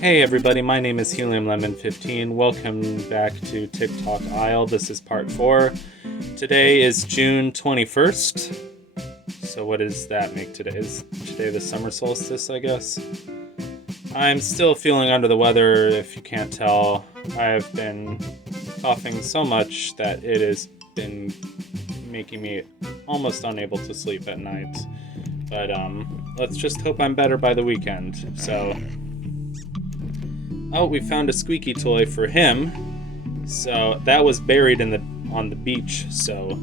Hey everybody, my name is Helium Lemon 15. Welcome back to TikTok Isle. This is part 4. Today is June 21st. So what does that make today? Is today the summer solstice, I guess? I'm still feeling under the weather, if you can't tell. I've been coughing so much that it has been making me almost unable to sleep at night. But let's just hope I'm better by the weekend. So, oh, we found a squeaky toy for him. So that was buried on the beach. So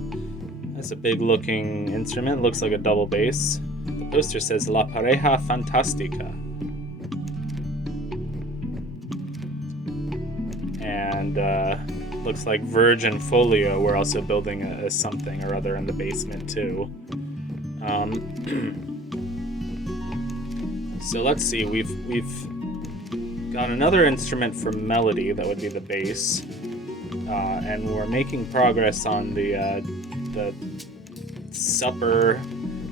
that's a big looking instrument. Looks like a double bass. The poster says La Pareja Fantástica. And looks like Verge and Folio were also building a something or other in the basement too. So let's see. We've got another instrument for melody. That would be the bass, and we're making progress on the supper,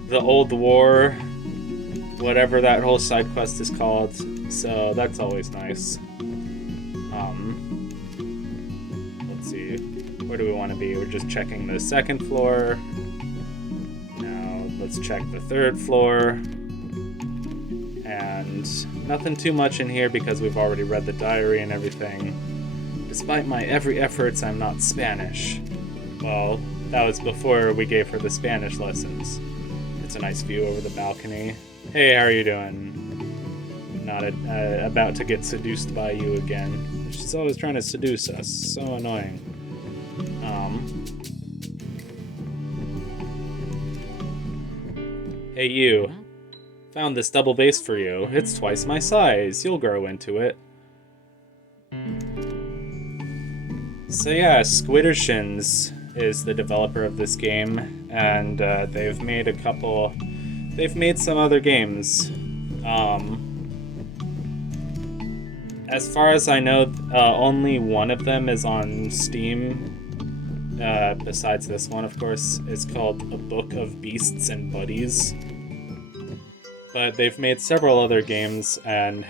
the old war, whatever that whole side quest is called. So that's always nice. Let's see, where do we want to be? We're just checking the second floor. Now let's check the third floor. And nothing too much in here because we've already read the diary and everything. Despite my every efforts, I'm not Spanish. Well, that was before we gave her the Spanish lessons. It's a nice view over the balcony. Hey, how are you doing? Not about to get seduced by you again. She's always trying to seduce us. So annoying. Hey, you. Found this double bass for you. It's twice my size. You'll grow into it. So yeah, Squiddershins is the developer of this game, and they've made some other games. As far as I know, only one of them is on Steam, besides this one, of course. It's called A Book of Beasts and Buddies. But they've made several other games, and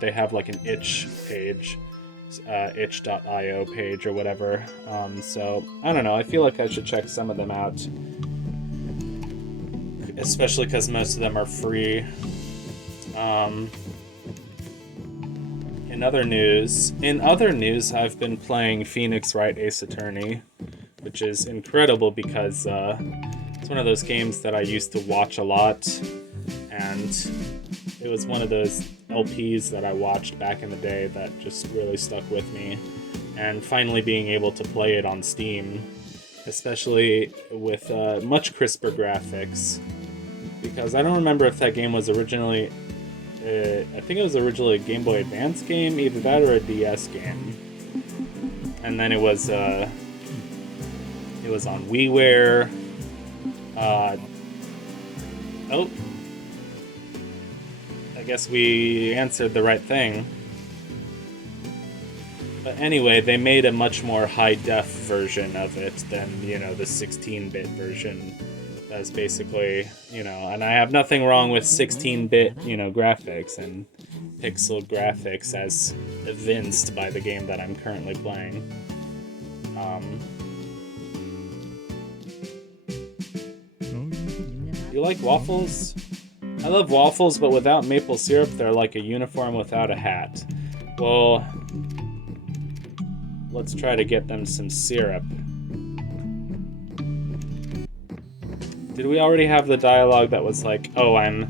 they have like an itch page, itch.io page or whatever. So I don't know. I feel like I should check some of them out, especially because most of them are free. In other news, I've been playing Phoenix Wright Ace Attorney, which is incredible because it's one of those games that I used to watch a lot. And it was one of those LPs that I watched back in the day that just really stuck with me. And finally being able to play it on Steam, especially with much crisper graphics. Because I don't remember if that game was originally... I think it was originally a Game Boy Advance game, either that or a DS game. And then it was on WiiWare. I guess we answered the right thing. But anyway, they made a much more high-def version of it than, the 16-bit version. That's basically, and I have nothing wrong with 16-bit, graphics and pixel graphics as evinced by the game that I'm currently playing. You like waffles? I love waffles, but without maple syrup, they're like a uniform without a hat. Well, let's try to get them some syrup. Did we already have the dialogue that was like, oh, I'm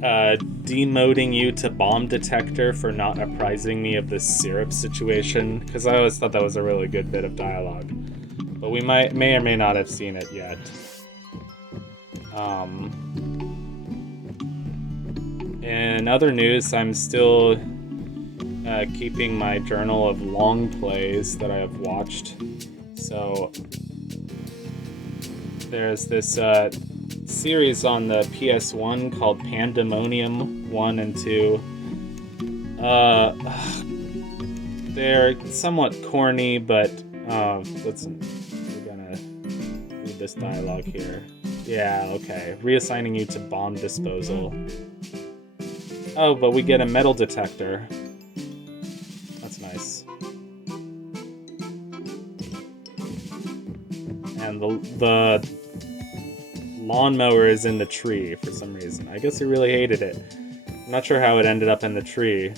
demoting you to bomb detector for not apprising me of this syrup situation? Because I always thought that was a really good bit of dialogue. But we may or may not have seen it yet. In other news, I'm still keeping my journal of long plays that I have watched. So there's this series on the PS1 called Pandemonium 1 and 2. They're somewhat corny, but we're gonna read this dialogue here. Yeah, okay. Reassigning you to bomb disposal. Oh, but we get a metal detector. That's nice. And the lawnmower is in the tree for some reason. I guess he really hated it. I'm not sure how it ended up in the tree.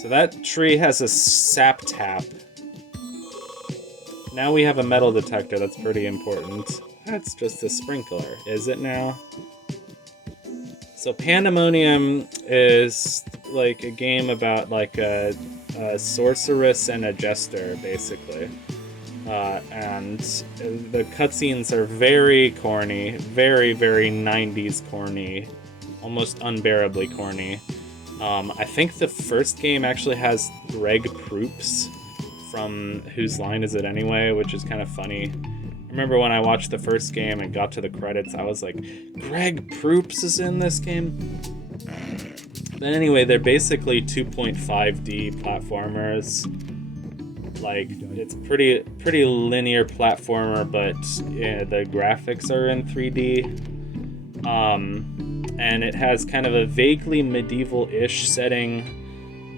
So that tree has a sap tap. Now we have a metal detector. That's pretty important. That's just a sprinkler, is it now? So Pandemonium is like a game about like a sorceress and a jester, basically. And the cutscenes are very corny, very, very 90s corny, almost unbearably corny. I think the first game actually has Greg Proops from Whose Line Is It Anyway, which is kind of funny. I remember when I watched the first game and got to the credits, I was like, Greg Proops is in this game? But anyway, they're basically 2.5D platformers. Like, it's pretty linear platformer, but the graphics are in 3D. And it has kind of a vaguely medieval-ish setting,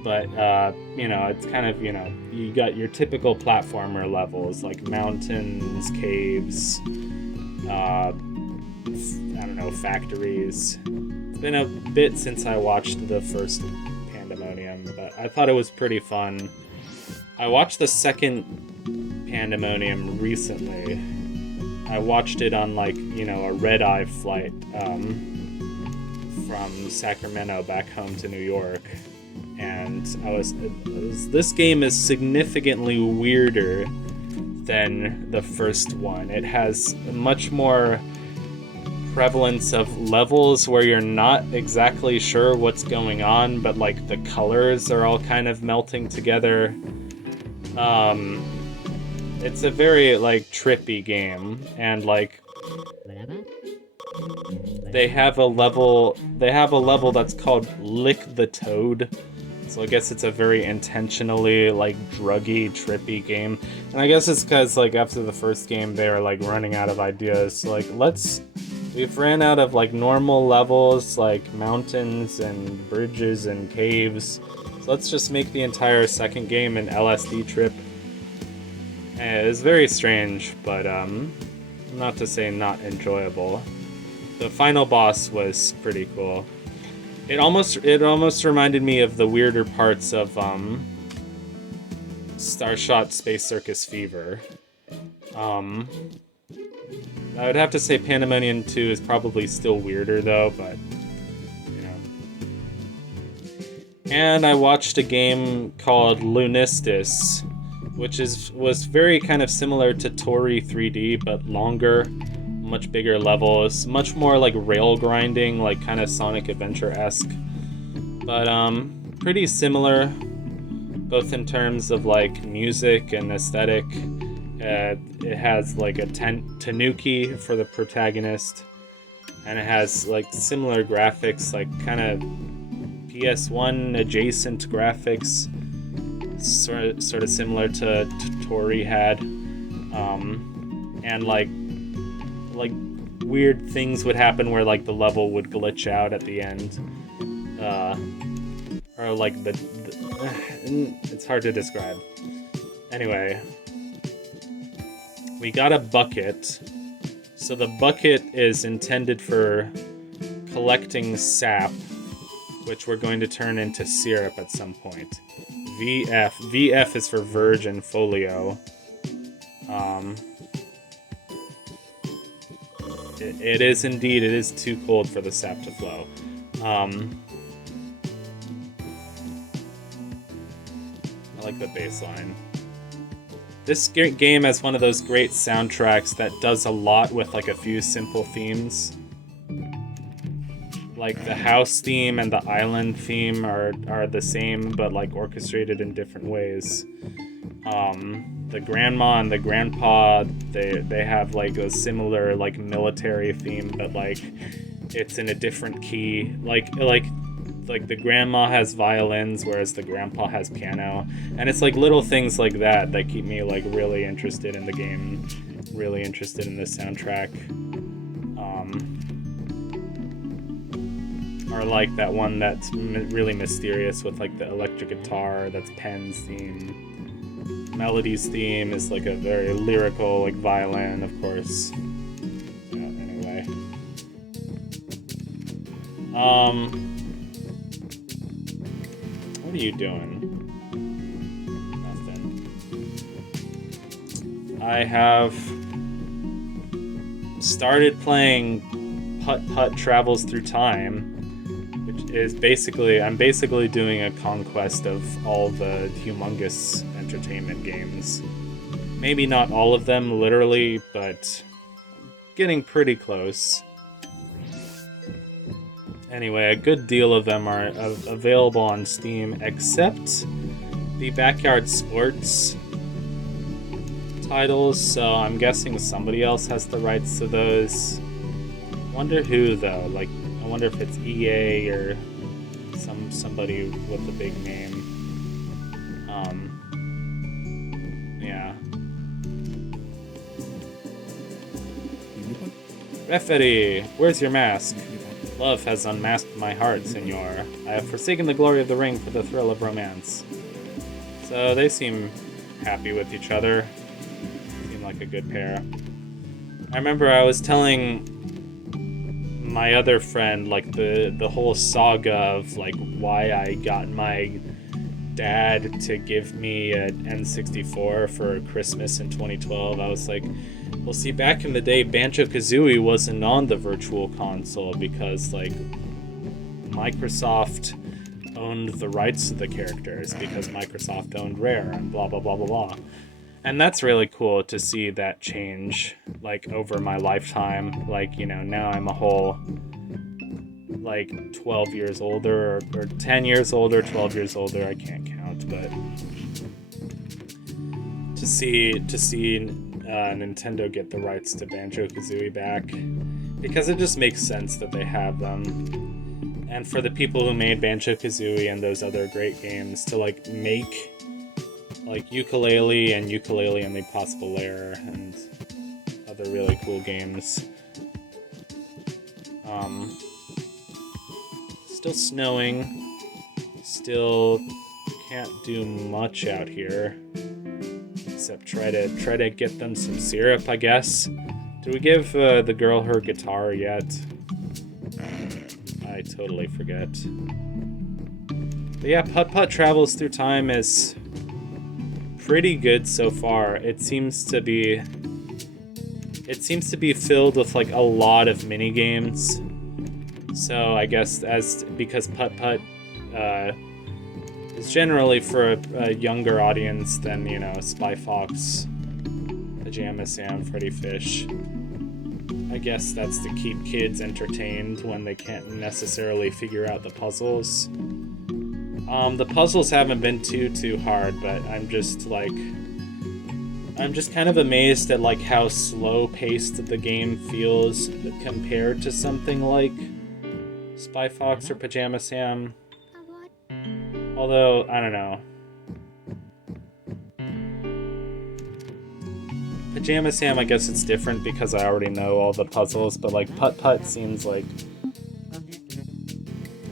but, it's kind of, you got your typical platformer levels, like mountains, caves, factories. It's been a bit since I watched the first Pandemonium, but I thought it was pretty fun. I watched the second Pandemonium recently. I watched it on, a red-eye flight from Sacramento back home to New York. And this game is significantly weirder than the first one. It has much more prevalence of levels where you're not exactly sure what's going on, but the colors are all kind of melting together. It's a very trippy game, and they have a level that's called Lick the Toad. So I guess it's a very intentionally druggy, trippy game. And I guess it's because after the first game they were running out of ideas. We've ran out of normal levels like mountains and bridges and caves. So let's just make the entire second game an LSD trip. And it was very strange, but not to say not enjoyable. The final boss was pretty cool. It almost reminded me of the weirder parts of Starshot Space Circus Fever. I would have to say Pandemonium 2 is probably still weirder though, but And I watched a game called Lunistis, which was very kind of similar to Tori 3D, but longer, much bigger levels, much more rail grinding, kind of Sonic Adventure-esque, but pretty similar, both in terms of music and aesthetic. It has a tanuki for the protagonist, and it has similar graphics, kind of PS1 adjacent graphics, sort of similar to Tori had, and weird things would happen where the level would glitch out at the end, or it's hard to describe. Anyway, we got a bucket. So the bucket is intended for collecting sap, which we're going to turn into syrup at some point. VF is for virgin folio. It is indeed, it is too cold for the sap to flow. I like the bass line. This game has one of those great soundtracks that does a lot with a few simple themes. The house theme and the island theme are the same, but orchestrated in different ways. The grandma and the grandpa, they have a similar military theme, but it's in a different key. The grandma has violins, whereas the grandpa has piano, and it's little things like that keep me really interested in the game, really interested in the soundtrack. Or like that one that's really mysterious with like the electric guitar, that's Pen's theme. Melody's theme is like a very lyrical, like violin, of course. Yeah, anyway. What are you doing? Nothing. I have started playing Putt Travels Through Time, which is I'm basically doing a conquest of all the humongous entertainment games. Maybe not all of them, literally, but getting pretty close. Anyway, a good deal of them are available on Steam, except the Backyard Sports titles, so I'm guessing somebody else has the rights to those. Wonder who, though. Like, I wonder if it's EA or somebody with a big name. Yeah. Referee, where's your mask? Love has unmasked my heart, senor. I have forsaken the glory of the ring for the thrill of romance. So they seem happy with each other. Seem like a good pair. I remember I was telling my other friend, like, the whole saga of, like, why I got my dad to give me an N64 for Christmas in 2012. I was like, well, see, back in the day, Banjo-Kazooie wasn't on the Virtual Console because, like, Microsoft owned the rights to the characters because Microsoft owned Rare and blah, blah, blah, blah, blah. And that's really cool to see that change, like, over my lifetime. Like, you know, now I'm a whole, like, 12 years older, or 10 years older, 12 years older, I can't count, but to see Nintendo get the rights to Banjo-Kazooie back, because it just makes sense that they have them. And for the people who made Banjo-Kazooie and those other great games to, like, make, like, Yooka-Laylee and Yooka-Laylee and the Impossible Lair and other really cool games. Still snowing. Still can't do much out here. Except try to get them some syrup, I guess. Did we give the girl her guitar yet? I totally forget. But yeah, Putt Travels Through Time is pretty good so far. It seems to be filled with, like, a lot of mini games. So I guess because Putt is generally for a younger audience than, you know, Spy Fox, Pajama Sam, Freddy Fish. I guess that's to keep kids entertained when they can't necessarily figure out the puzzles. The puzzles haven't been too hard, but I'm just kind of amazed at, like, how slow-paced the game feels compared to something like Spy Fox or Pajama Sam. Although, I don't know. Pajama Sam, I guess it's different because I already know all the puzzles, but, like, Putt seems like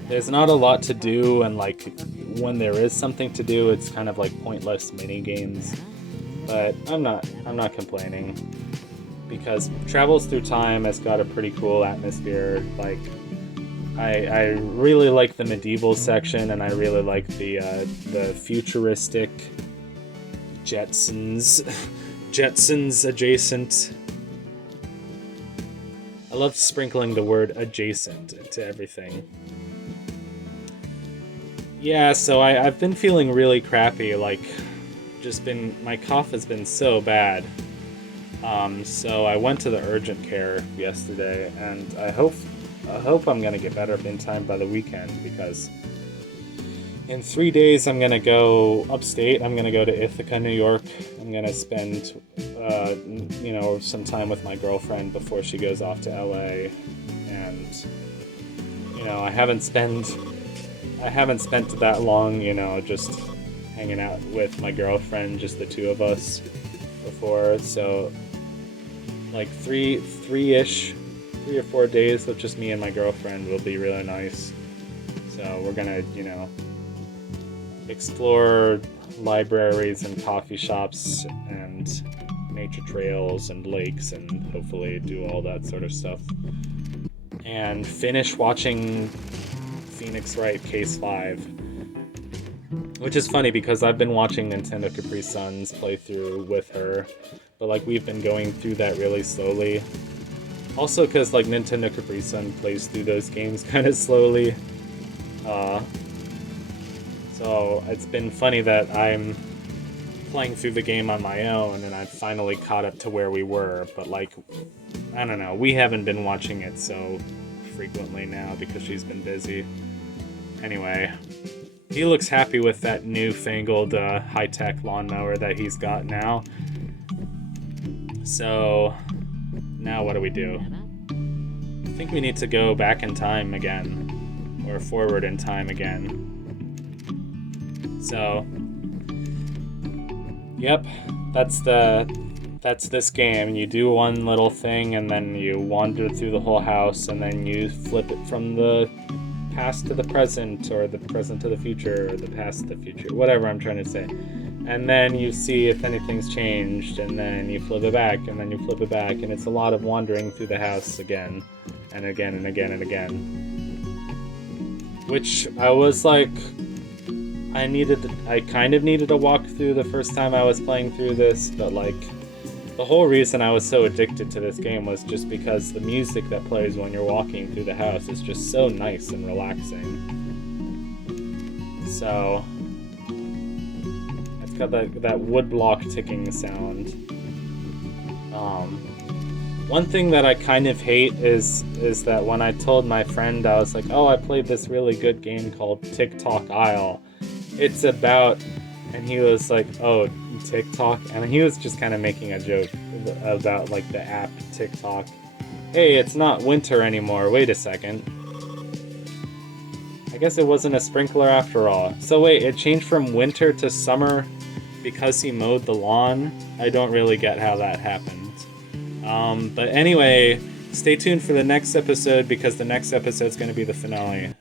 there's not a lot to do, and, like, when there is something to do, it's kind of like pointless mini games. But I'm not complaining, because Travels Through Time has got a pretty cool atmosphere. Like, I really like the medieval section, and I really like the futuristic Jetsons adjacent. I love sprinkling the word adjacent into everything. Yeah, so I've been feeling really crappy, like, my cough has been so bad. So I went to the urgent care yesterday, and I hope I'm gonna get better in time by the weekend, because in 3 days I'm gonna go upstate. I'm gonna go to Ithaca, New York. I'm gonna spend, some time with my girlfriend before she goes off to LA, and, I haven't spent that long, just hanging out with my girlfriend, just the two of us before, so like 3 or 4 days with just me and my girlfriend will be really nice. So we're gonna, explore libraries and coffee shops and nature trails and lakes and hopefully do all that sort of stuff. And finish watching Phoenix Wright Case 5. Which is funny because I've been watching Nintendo Capri Sun's playthrough with her, but like we've been going through that really slowly. Also because like Nintendo Capri Sun plays through those games kind of slowly. So it's been funny that I'm playing through the game on my own and I've finally caught up to where we were, but like, I don't know, we haven't been watching it so frequently now because she's been busy. Anyway, he looks happy with that newfangled high-tech lawnmower that he's got now. So, now what do we do? I think we need to go back in time again, or forward in time again. So, yep, that's this game. You do one little thing and then you wander through the whole house and then you flip it from the past to the present, or the present to the future, or the past to the future, whatever I'm trying to say. And then you see if anything's changed, and then you flip it back, and then you flip it back, and it's a lot of wandering through the house again, and again, and again, and again. Which I was like, I kind of needed a walkthrough the first time I was playing through this, but like, the whole reason I was so addicted to this game was just because the music that plays when you're walking through the house is just so nice and relaxing. So, it's got that woodblock ticking sound. One thing that I kind of hate is that when I told my friend, I was like, oh, I played this really good game called Tock Isle. It's about... And he was like, oh, TikTok? And he was just kind of making a joke about, like, the app TikTok. Hey, it's not winter anymore. Wait a second. I guess it wasn't a sprinkler after all. So wait, it changed from winter to summer because he mowed the lawn? I don't really get how that happened. But anyway, stay tuned for the next episode because the next episode's going to be the finale.